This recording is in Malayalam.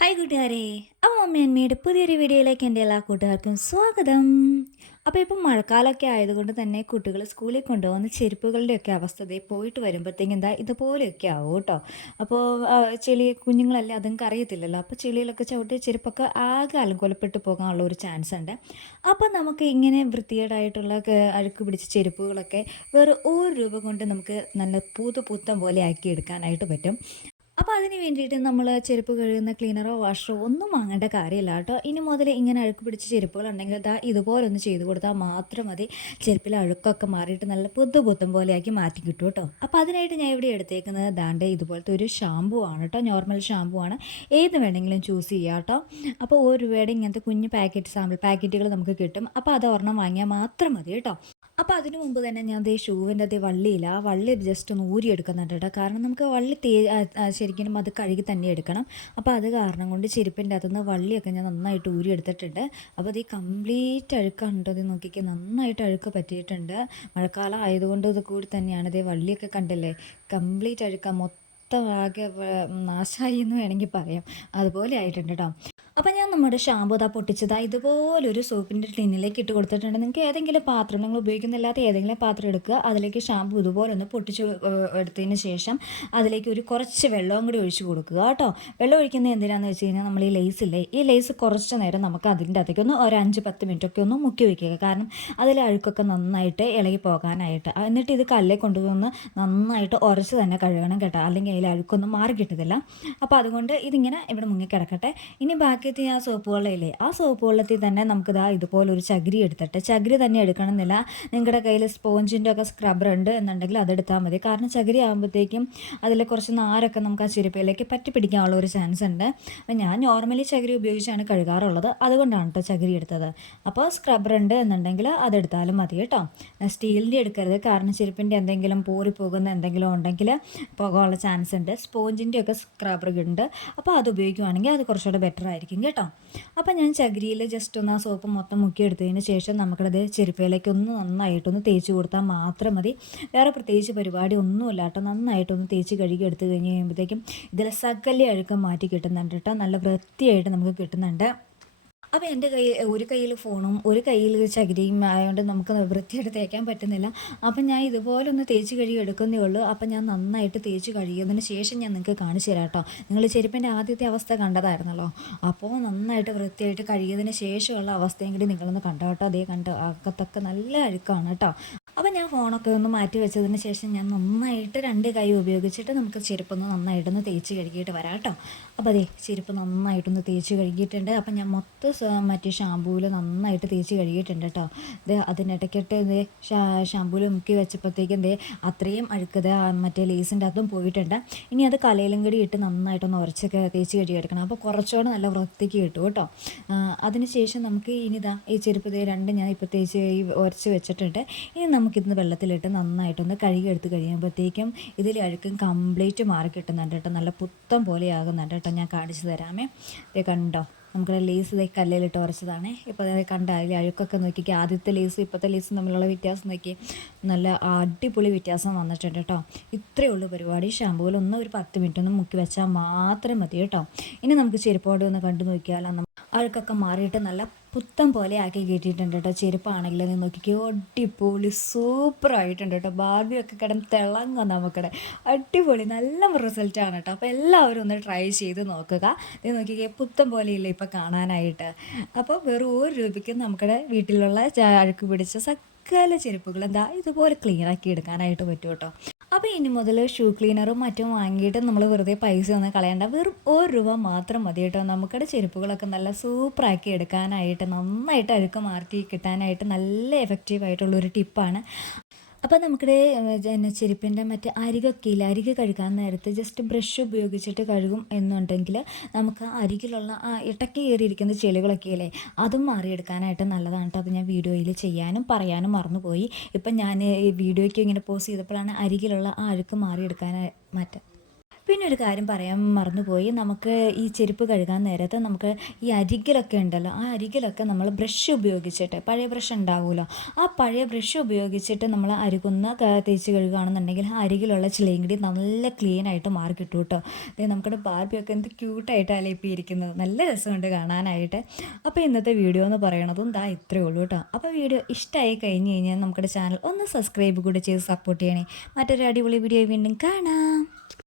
ഹായ് കൂട്ടുകാരെ. അപ്പോൾ മമ്മി പുതിയൊരു വീഡിയോയിലേക്ക് എൻ്റെ എല്ലാ കൂട്ടുകാർക്കും സ്വാഗതം. അപ്പോൾ ഇപ്പം മഴക്കാലമൊക്കെ ആയതുകൊണ്ട് തന്നെ കുട്ടികൾ സ്കൂളിൽ കൊണ്ടുപോകുന്ന ചെരുപ്പുകളുടെയൊക്കെ അവസ്ഥ ദേ പോയിട്ട് വരുമ്പോഴത്തേക്കും എന്താ ഇതുപോലെയൊക്കെ ആവും കേട്ടോ. അപ്പോൾ ചെളി കുഞ്ഞുങ്ങളല്ലേ, അതുങ്ങൾക്ക് അറിയത്തില്ലല്ലോ. അപ്പോൾ ചെളിയിലൊക്കെ ചവിട്ടി ചെരുപ്പൊക്കെ ആകെ അലങ്കോലപ്പെട്ട് പോകാനുള്ള ഒരു ചാൻസ് ഉണ്ട്. അപ്പോൾ നമുക്ക് ഇങ്ങനെ വൃത്തികേടായിട്ടുള്ള അഴുക്ക് പിടിച്ച ചെരുപ്പുകളൊക്കെ വെറും ₹1 കൊണ്ട് നമുക്ക് നല്ല പുത്തൻ പോലെ ആക്കി എടുക്കാനായിട്ട് പറ്റും. അപ്പോൾ അതിന് വേണ്ടിയിട്ട് നമ്മൾ ചെരുപ്പ് കഴുകുന്ന ക്ലീനറോ വാഷറോ ഒന്നും വാങ്ങേണ്ട കാര്യമില്ല കേട്ടോ. ഇനി മുതൽ ഇങ്ങനെ അഴുക്ക് പിടിച്ച ചെരുപ്പുകളുണ്ടെങ്കിൽ ദാ ഇതുപോലൊന്ന് ചെയ്ത് കൊടുത്താൽ മാത്രം മതി. ചെരുപ്പിലെ അഴുക്കൊക്കെ മാറിയിട്ട് നല്ല പുത്തൻ പോലെയാക്കി മാറ്റി കിട്ടും കേട്ടോ. അപ്പോൾ അതിനായിട്ട് ഞാൻ ഇവിടെ എടുത്തേക്കുന്നത് ദാണ്ടെ ഇതുപോലത്തെ ഒരു ഷാമ്പു ആണ് കേട്ടോ. നോർമൽ ഷാമ്പു ആണ്, ഏത് വേണമെങ്കിലും ചൂസ് ചെയ്യാം കേട്ടോ. അപ്പോൾ ₹1 ഇങ്ങനത്തെ കുഞ്ഞ് പാക്കറ്റ് സാമ്പിൾ പാക്കറ്റുകൾ നമുക്ക് കിട്ടും. അപ്പോൾ അത് ഒരെണ്ണം വാങ്ങിയാൽ മാത്രം മതി കേട്ടോ. അപ്പോൾ അതിനു മുമ്പ് തന്നെ ഞാൻ ഷൂവിൻ്റെ വള്ളിയില്ല, ആ വള്ളി ജസ്റ്റ് ഒന്ന് ഊരിയെടുക്കുന്നുണ്ട് കേട്ടോ. കാരണം നമുക്ക് വള്ളി ശരിക്കും അത് കഴുകി തന്നെ എടുക്കണം. അപ്പോൾ അത് കാരണം കൊണ്ട് ചെരുപ്പിൻ്റെ അകത്തുനിന്ന് വള്ളിയൊക്കെ ഞാൻ നന്നായിട്ട് ഊരിയെടുത്തിട്ടുണ്ട്. അപ്പോൾ അത് കംപ്ലീറ്റ് അഴുക്കാണ് കേട്ടോ. ഇത് നോക്കിക്കുക, നന്നായിട്ട് അഴുക്ക് പറ്റിയിട്ടുണ്ട്. മഴക്കാലം ആയതുകൊണ്ട് ഇത് കൂടി തന്നെയാണ്. ഇതേ വള്ളിയൊക്കെ കണ്ടില്ലേ, കംപ്ലീറ്റ് അഴുക്ക മൊത്തം ആകെ നാശമായി എന്ന് വേണമെങ്കിൽ പറയാം. അതുപോലെ ആയിട്ടുണ്ട് കേട്ടോ. അപ്പോൾ ഞാൻ നമ്മുടെ ഷാമ്പു പൊട്ടിച്ചതാ ഇതുപോലൊരു സോപ്പിൻ്റെ ടിന്നിലേക്ക് ഇട്ട് കൊടുത്തിട്ടുണ്ട്. നിങ്ങൾക്ക് ഏതെങ്കിലും പാത്രം, നിങ്ങൾ ഉപയോഗിക്കുന്നില്ലാത്ത ഏതെങ്കിലും പാത്രം എടുക്കുക, അതിലേക്ക് ഷാമ്പു ഇതുപോലെ ഒന്ന് പൊട്ടിച്ച് എടുത്തതിന് ശേഷം അതിലേക്ക് ഒരു കുറച്ച് വെള്ളവും കൂടി ഒഴിച്ച് കൊടുക്കുക കേട്ടോ. വെള്ളം ഒഴിക്കുന്നത് എന്തിനാണെന്ന് വെച്ച് കഴിഞ്ഞാൽ നമ്മൾ ഈ ലേസ് ഇല്ലേ, ഈ ലേസ് കുറച്ച് നേരം നമുക്ക് അതിൻ്റെ അകത്തേക്ക് ഒന്ന് ഒരു 5-10 മിനിറ്റൊക്കെ ഒന്ന് മുക്കി വയ്ക്കുക. കാരണം അതിലെ അഴുക്കൊക്കെ നന്നായിട്ട് ഇളകി പോകാനായിട്ട്. എന്നിട്ട് ഇത് കല്ലെ കൊണ്ടുവന്ന് നന്നായിട്ട് ഉരച്ച് തന്നെ കഴുകണം കേട്ടോ, അല്ലെങ്കിൽ അതിൽ അഴുക്കൊന്നും മാറി കിട്ടത്തില്ല. അപ്പോൾ അതുകൊണ്ട് ഇതിങ്ങനെ ഇവിടെ മുങ്ങിക്കിടക്കട്ടെ. ഇനി ബാക്കി ആ സോപ്പ് വെള്ളമില്ലേ, ആ സോപ്പ് വെള്ളത്തിൽ തന്നെ നമുക്കിതാ ഇതുപോലൊരു ചകിരി എടുത്തിട്ട്, ചകിരി തന്നെ എടുക്കണമെന്നില്ല, നിങ്ങളുടെ കയ്യിൽ സ്പോഞ്ചിൻ്റെ ഒക്കെ സ്ക്രബ്ബർ ഉണ്ട് എന്നുണ്ടെങ്കിൽ അതെടുത്താൽ മതി. കാരണം ചകിരി ആകുമ്പോഴത്തേക്കും അതിൽ കുറച്ച് നാരൊക്കെ നമുക്ക് ആ ചെരുപ്പിലേക്ക് പറ്റി പിടിക്കാനുള്ള ഒരു ചാൻസ് ഉണ്ട്. അപ്പം ഞാൻ നോർമലി ചകിരി ഉപയോഗിച്ചാണ് കഴുകാറുള്ളത്, അതുകൊണ്ടാണ് കേട്ടോ ചകിരി എടുത്തത്. അപ്പോൾ സ്ക്രബ്ബർ ഉണ്ട് എന്നുണ്ടെങ്കിൽ അതെടുത്താലും മതി കേട്ടോ. സ്റ്റീലിൻ്റെ എടുക്കരുത്, കാരണം ചെരുപ്പിൻ്റെ എന്തെങ്കിലും പോകുന്ന എന്തെങ്കിലും ഉണ്ടെങ്കിൽ പോകാനുള്ള ചാൻസ് ഉണ്ട്. സ്പോഞ്ചിൻ്റെ ഒക്കെ സ്ക്രബ്ബർ ഉണ്ട്, അപ്പോൾ അത് ഉപയോഗിക്കുകയാണെങ്കിൽ അത് കുറച്ചുകൂടെ ബെറ്റർ ആയിരിക്കും കേട്ടോ. അപ്പോൾ ഞാൻ ചകിരിയിൽ ജസ്റ്റ് ഒന്ന് ആ സോപ്പ് മൊത്തം മുക്കിയെടുത്തതിന് ശേഷം നമുക്കത് ചെരുപ്പയിലേക്ക് ഒന്ന് നന്നായിട്ടൊന്ന് തേച്ച് കൊടുത്താൽ മാത്രം മതി. വേറെ പ്രത്യേകിച്ച് പരിപാടി ഒന്നുമില്ല കേട്ടോ. നന്നായിട്ടൊന്ന് തേച്ച് കഴുകി എടുത്ത് കഴിഞ്ഞ് കഴിയുമ്പോഴത്തേക്കും ഇതിൽ സകല അഴുക്കം മാറ്റി കിട്ടുന്നുണ്ട് കേട്ടോ. നല്ല വൃത്തിയായിട്ട് നമുക്ക് കിട്ടുന്നുണ്ട്. അപ്പോൾ എൻ്റെ ഒരു കയ്യിൽ ഫോണും ഒരു കയ്യിൽ ചകിരിയും ആയതുകൊണ്ട് നമുക്ക് വൃത്തിയായിട്ട് തേക്കാൻ പറ്റുന്നില്ല. അപ്പം ഞാൻ ഇതുപോലെ ഒന്ന് തേച്ച് കഴുകി എടുക്കുന്നേ ഉള്ളൂ. അപ്പം ഞാൻ നന്നായിട്ട് തേച്ച് കഴുകിയതിന് ശേഷം ഞാൻ നിങ്ങൾക്ക് കാണിച്ചു തരാം കേട്ടോ. നിങ്ങൾ ചെരുപ്പിൻ്റെ ആദ്യത്തെ അവസ്ഥ കണ്ടതായിരുന്നല്ലോ, അപ്പോൾ നന്നായിട്ട് വൃത്തിയായിട്ട് കഴുകിയതിന് ശേഷമുള്ള അവസ്ഥയും കൂടി നിങ്ങളൊന്ന് കണ്ടോ കേട്ടോ. അതേ കണ്ടോ, അകത്തൊക്കെ നല്ല അഴുക്കാണ് കേട്ടോ. അപ്പോൾ ഞാൻ ഫോണൊക്കെ ഒന്ന് മാറ്റി വെച്ചതിന് ശേഷം ഞാൻ നന്നായിട്ട് 2 കൈ ഉപയോഗിച്ചിട്ട് നമുക്ക് ചെരുപ്പൊന്ന് നന്നായിട്ടൊന്ന് തേച്ച് കഴുകിയിട്ട് വരാം കേട്ടോ. അപ്പോൾ അതേ ചെരുപ്പ് നന്നായിട്ടൊന്ന് തേച്ച് കഴുകിയിട്ടുണ്ട്. അപ്പം ഞാൻ മൊത്തം മറ്റേ ഷാമ്പൂവിൽ നന്നായിട്ട് തേച്ച് കഴുകിയിട്ടുണ്ട് കേട്ടോ. ഇത് അതിനിടയ്ക്കിട്ട് ഷാമ്പൂവിൽ മുക്കി വെച്ചപ്പോഴത്തേക്കും അത്രയും അഴുക്കത് മറ്റേ ലേസിൻ്റെ അകത്തും പോയിട്ടുണ്ട്. ഇനി അത് കലയിലും കൂടി ഇട്ട് നന്നായിട്ടൊന്ന് ഉരച്ചൊക്കെ തേച്ച് കഴുകിയെടുക്കണം. അപ്പോൾ കുറച്ചുകൂടെ നല്ല വൃത്തിക്ക് കിട്ടും കേട്ടോ. അതിന് ശേഷം നമുക്ക് ഇനിതാ ഈ ചെരുപ്പ് രണ്ടും ഞാൻ ഇപ്പോൾ തേച്ച് ഉരച്ച് വെച്ചിട്ടുണ്ട്. ഇനി നമുക്കിന്ന് വെള്ളത്തിലിട്ട് നന്നായിട്ടൊന്ന് കഴുകിയെടുത്ത് കഴിയുമ്പോഴത്തേക്കും ഇതിൽ അഴുക്കും കംപ്ലീറ്റ് മാറി കിട്ടുന്നുണ്ട് കേട്ടോ. നല്ല പുത്തൻ പോലെയാകുന്നുണ്ട് കേട്ടോ. ഞാൻ കാണിച്ചു തരാമേ. ഇത് കണ്ടോ, നമുക്ക് ലേസ് കല്ലിലിട്ട് ഉരച്ചതാണ്. ഇപ്പോൾ കണ്ട അതിൽ അഴുക്കൊക്കെ നോക്കിക്കുക. ആദ്യത്തെ ലേസും ഇപ്പോഴത്തെ ലേസും തമ്മിലുള്ള വ്യത്യാസം നോക്കി, നല്ല അടിപൊളി വ്യത്യാസം വന്നിട്ടുണ്ട് കേട്ടോ. ഇത്രയേ ഉള്ളൂ പരിപാടി. ഷാമ്പൂവിൽ ഒരു 10 മിനിറ്റ് ഒന്ന് മുക്കി വെച്ചാൽ മാത്രം മതി കേട്ടോ. ഇനി നമുക്ക് ചെരുപ്പോടെ ഒന്ന് കണ്ടു നോക്കിയാലോ. അഴുക്കൊക്കെ മാറിയിട്ട് നല്ല പുത്തൻ പോലെ ആക്കി കിട്ടിയിട്ടുണ്ട് കേട്ടോ. ചെരുപ്പാണെങ്കിൽ നീ നോക്കിക്കോ, അടിപൊളി സൂപ്പറായിട്ടുണ്ട് കേട്ടോ. ബാർബിയൊക്കെ കിടന്ന് തിളങ്ങും നമുക്കിടെ. അടിപൊളി നല്ല റിസൾട്ടാണ് കേട്ടോ. അപ്പോൾ എല്ലാവരും ഒന്ന് ട്രൈ ചെയ്ത് നോക്കുക. നീ നോക്കിക്കേ, പുത്തൻ പോലെയില്ല ഇപ്പോൾ കാണാനായിട്ട്. അപ്പോൾ വെറും ₹1 നമുക്കിടെ വീട്ടിലുള്ള അഴുക്ക് പിടിച്ച സകല ചെരുപ്പുകൾ എന്താ ഇതുപോലെ ക്ലീനാക്കി എടുക്കാനായിട്ട് പറ്റും കേട്ടോ. അപ്പോൾ ഇനി മുതൽ ഷൂ ക്ലീനറും മറ്റും വാങ്ങിയിട്ട് നമ്മൾ വെറുതെ പൈസ ഒന്നും കളയണ്ട. വെറും ₹1 മാത്രം മതി കേട്ടോ. നമുക്കിടെ ചെരുപ്പുകളൊക്കെ നല്ല സൂപ്പറാക്കി എടുക്കാനായിട്ട്, നന്നായിട്ട് അഴുക്ക് മാറ്റി കിട്ടാനായിട്ട് നല്ല എഫക്റ്റീവായിട്ടുള്ളൊരു ടിപ്പാണ്. അപ്പോൾ നമുക്കിടെ ചെരുപ്പിൻ്റെ മറ്റേ അരികൊക്കെ ഇല്ല, അരികെ കഴുകാൻ നേരത്ത് ജസ്റ്റ് ബ്രഷ് ഉപയോഗിച്ചിട്ട് കഴുകും എന്നുണ്ടെങ്കിൽ നമുക്ക് അരികിലുള്ള ഇടയ്ക്ക് കയറിയിരിക്കുന്ന ചെളികളൊക്കെ ഇല്ലേ, അതും മാറിയെടുക്കാനായിട്ട് നല്ലതാണ് കേട്ടോ. അത് ഞാൻ വീഡിയോയിൽ ചെയ്യാനും പറയാനും മറന്നുപോയി. ഇപ്പം ഞാൻ ഈ വീഡിയോയ്ക്ക് ഇങ്ങനെ പോസ്റ്റ് ചെയ്തപ്പോഴാണ് അരികിലുള്ള ആ അഴുക്ക് മാറിയെടുക്കാനായി മാറ്റാം. പിന്നെ ഒരു കാര്യം പറയാൻ മറന്നുപോയി. നമുക്ക് ഈ ചെരുപ്പ് കഴുകാൻ നേരത്ത് നമുക്ക് ഈ അരികിലൊക്കെ ഉണ്ടല്ലോ, ആ അരികിലൊക്കെ നമ്മൾ ബ്രഷ് ഉപയോഗിച്ചിട്ട്, പഴയ ബ്രഷ് ഉണ്ടാവുമല്ലോ, ആ പഴയ ബ്രഷ് ഉപയോഗിച്ചിട്ട് നമ്മൾ അരുകൊന്ന് തേച്ച് കഴുകുകയാണെന്നുണ്ടെങ്കിൽ ആ അരികിലുള്ള ചെളിയും കൂടി നല്ല ക്ലീനായിട്ട് മാറി കിട്ടും കേട്ടോ. നമ്മുടെ ബാർബിയൊക്കെ എന്ത് ക്യൂട്ടായിട്ടല്ലേ ഇപ്പോൾ ഇരിക്കുന്നത്, നല്ല രസമുണ്ട് കാണാനായിട്ട്. അപ്പോൾ ഇന്നത്തെ വീഡിയോ എന്ന് പറയണതും ദാ ഇത്രയേ ഉള്ളൂ കേട്ടോ. അപ്പോൾ വീഡിയോ ഇഷ്ടമായി കഴിഞ്ഞ് കഴിഞ്ഞാൽ നമ്മുടെ ചാനൽ ഒന്ന് സബ്സ്ക്രൈബ് കൂടി ചെയ്ത് സപ്പോർട്ട് ചെയ്യണേ. മറ്റൊരു അടിപൊളി വീഡിയോ വീണ്ടും കാണാം.